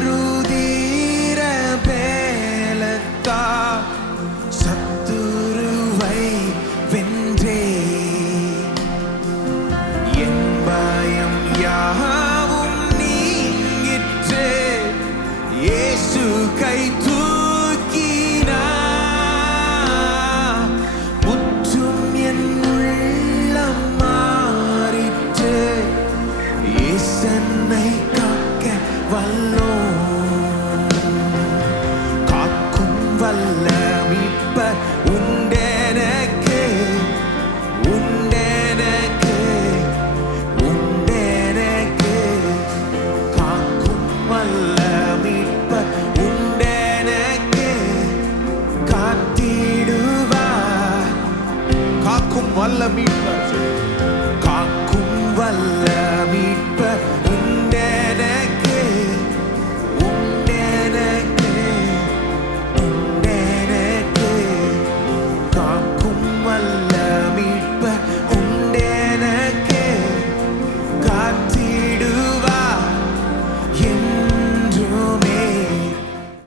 கருதீர பேலத்தா சத்துருவை வென்றே. என் பயம் யாவும் நீங்கிற்று. இயேசு கை தூக்கினா முற்றும் என் வல்லோ வல்ல மீட்பர் உண்டெனக்கு உண்டெனக்கு உண்டெனக்கு காக்கும் வல்ல உண்டெனக்கு காத்திடுவார் காக்கும் வல்ல மீட்பர்